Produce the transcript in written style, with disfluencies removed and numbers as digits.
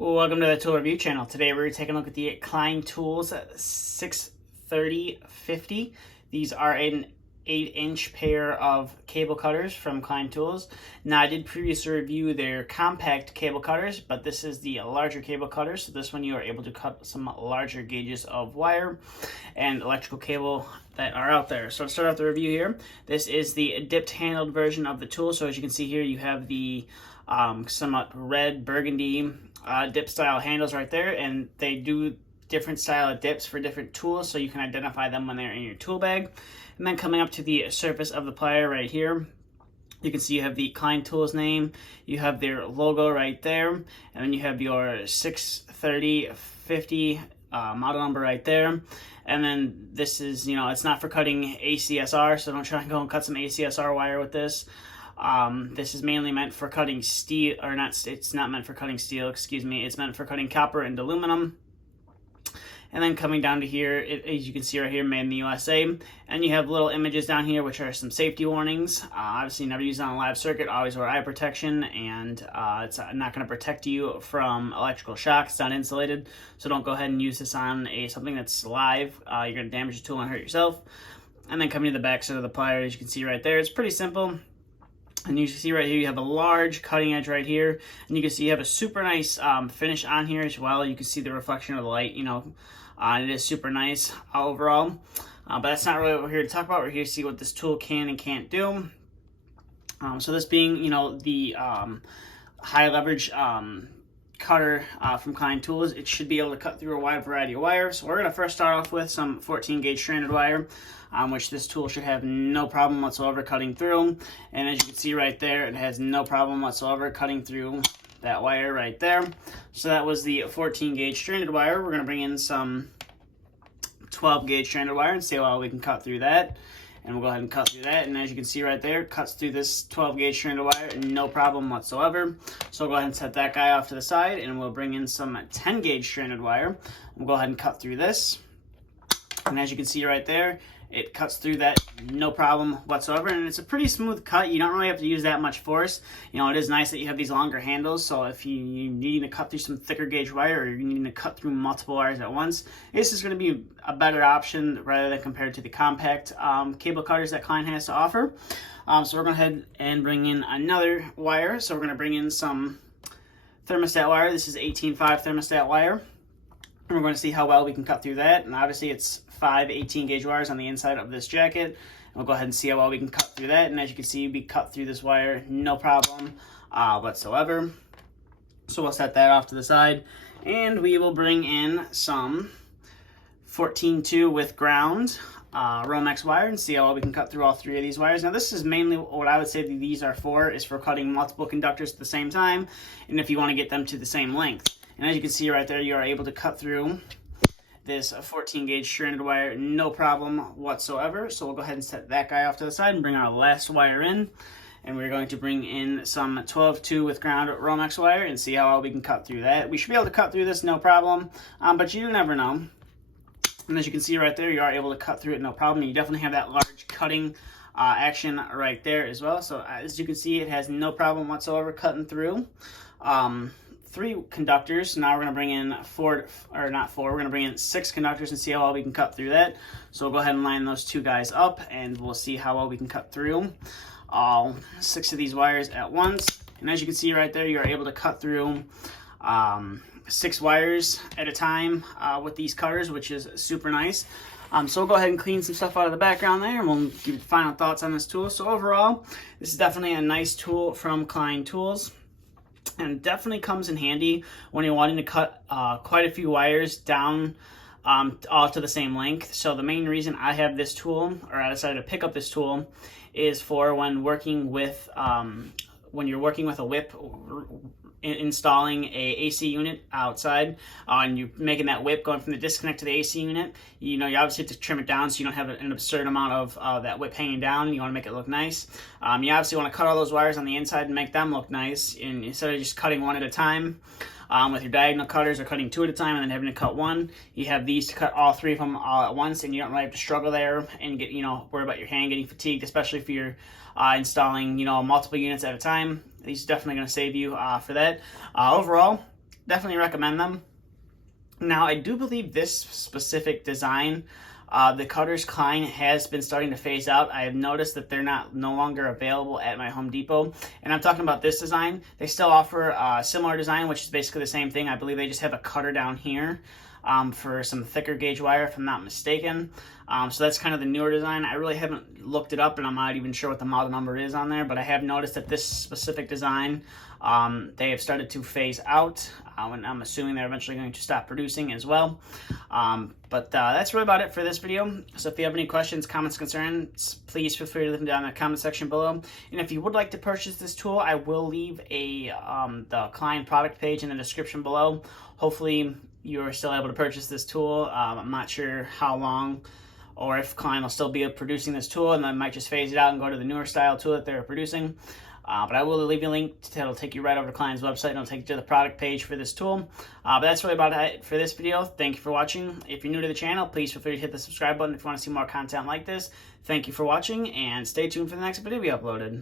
Welcome to the Tool Review channel. Today we're taking a look at the Klein Tools 630/50. These are an 8-inch pair of cable cutters from Klein Tools. Now I did previously review their compact cable cutters, but this is the larger cable cutter. So this one you are able to cut some larger gauges of wire and electrical cable that are out there. So to start off the review here, this is the dipped handled version of the tool. So as you can see here, you have the somewhat red burgundy dip style handles right there, and they do different style of dips for different tools, so you can identify them when they're in your tool bag. And then coming up to the surface of the plier right here, you can see you have the Klein Tools name, you have their logo right there, and then you have your 630/50 model number right there. And then this is, it's not for cutting ACSR, so don't try and go and cut some ACSR wire with this. This is mainly meant for cutting steel, or not, it's not meant for cutting steel, excuse me, it's meant for cutting copper and aluminum. And then coming down to here, as you can see right here, made in the USA. And you have little images down here, which are some safety warnings. Obviously, never use it on a live circuit, always wear eye protection, and it's not going to protect you from electrical shocks. It's not insulated, so don't go ahead and use this on something that's live. You're going to damage the tool and hurt yourself. And then coming to the back side of the plier, as you can see right there, it's pretty simple. And you can see right here, you have a large cutting edge right here. And you can see you have a super nice finish on here as well. You can see the reflection of the light, it is super nice overall. But that's not really what we're here to talk about. We're here to see what this tool can and can't do. So this being, the high leverage cutter from Klein Tools, it should be able to cut through a wide variety of wire. So we're going to first start off with some 14 gauge stranded wire, which this tool should have no problem whatsoever cutting through. And as you can see right there, it has no problem whatsoever cutting through that wire right there. So that was the 14 gauge stranded wire. We're going to bring in some 12 gauge stranded wire and see how well we can cut through that. And we'll go ahead and cut through that. And as you can see right there, it cuts through this 12 gauge stranded wire, no problem whatsoever. So we'll go ahead and set that guy off to the side, and we'll bring in some 10 gauge stranded wire. We'll go ahead and cut through this. And as you can see right there, it cuts through that no problem whatsoever, and it's a pretty smooth cut. You don't really have to use that much force. It is nice that you have these longer handles, so if you need to cut through some thicker gauge wire, or you need to cut through multiple wires at once, this is going to be a better option rather than compared to the compact cable cutters that Klein has to offer. So we're going to go ahead and bring in another wire. So we're going to bring in some thermostat wire. This is 18.5 thermostat wire. And we're going to see how well we can cut through that. And obviously it's 5 18 gauge wires on the inside of this jacket. And we'll go ahead and see how well we can cut through that. And as you can see, we cut through this wire no problem whatsoever. So we'll set that off to the side. And we will bring in some 14.2 with ground Romex wire and see how well we can cut through all three of these wires. Now this is mainly what I would say that these are for, is for cutting multiple conductors at the same time, and if you want to get them to the same length. And as you can see right there, you are able to cut through this 14 gauge stranded wire no problem whatsoever. So we'll go ahead and set that guy off to the side and bring our last wire in. And we're going to bring in some 12.2 with ground Romex wire and see how well we can cut through that. We should be able to cut through this no problem, but you never know. And as you can see right there, you are able to cut through it no problem. You definitely have that large cutting action right there as well. So as you can see, it has no problem whatsoever cutting through. 3 conductors. Now we're going to bring in we're going to bring in 6 conductors and see how well we can cut through that. So we'll go ahead and line those 2 guys up, and we'll see how well we can cut through all 6 of these wires at once. And as you can see right there, you are able to cut through 6 wires at a time with these cutters, which is super nice. So we'll go ahead and clean some stuff out of the background there, and we'll give you final thoughts on this tool. So overall, this is definitely a nice tool from Klein Tools, and it definitely comes in handy when you're wanting to cut quite a few wires down all to the same length. So the main reason I have this tool, or I decided to pick up this tool, is for when working with when you're working with a whip, installing a AC unit outside, and you're making that whip going from the disconnect to the AC unit. You obviously have to trim it down so you don't have an absurd amount of that whip hanging down. You want to make it look nice. You obviously want to cut all those wires on the inside and make them look nice, and instead of just cutting one at a time with your diagonal cutters, or cutting 2 at a time and then having to cut 1, you have these to cut all 3 of them all at once, and you don't really have to struggle there and get worry about your hand getting fatigued, especially if you're installing multiple units at a time. These are definitely going to save you for that. Overall, definitely recommend them. Now, I do believe this specific design, the Cutters Klein, has been starting to phase out. I have noticed that they're no longer available at my Home Depot. And I'm talking about this design. They still offer a similar design, which is basically the same thing. I believe they just have a cutter down here for some thicker gauge wire, if I'm not mistaken. So that's kind of the newer design. I really haven't looked it up, and I'm not even sure what the model number is on there, but I have noticed that this specific design, they have started to phase out, and I'm assuming they're eventually going to stop producing as well. But that's really about it for this video. So if you have any questions, comments, concerns, please feel free to leave them down in the comment section below. And if you would like to purchase this tool, I will leave the Klein product page in the description below. Hopefully you're still able to purchase this tool. I'm not sure how long, or if Klein will still be producing this tool, and then might just phase it out and go to the newer style tool that they're producing. But I will leave you a link that'll take you right over to Klein's website, and it'll take you to the product page for this tool. But that's really about it for this video. Thank you for watching. If you're new to the channel, please feel free to hit the subscribe button if you want to see more content like this. Thank you for watching, and stay tuned for the next video we uploaded.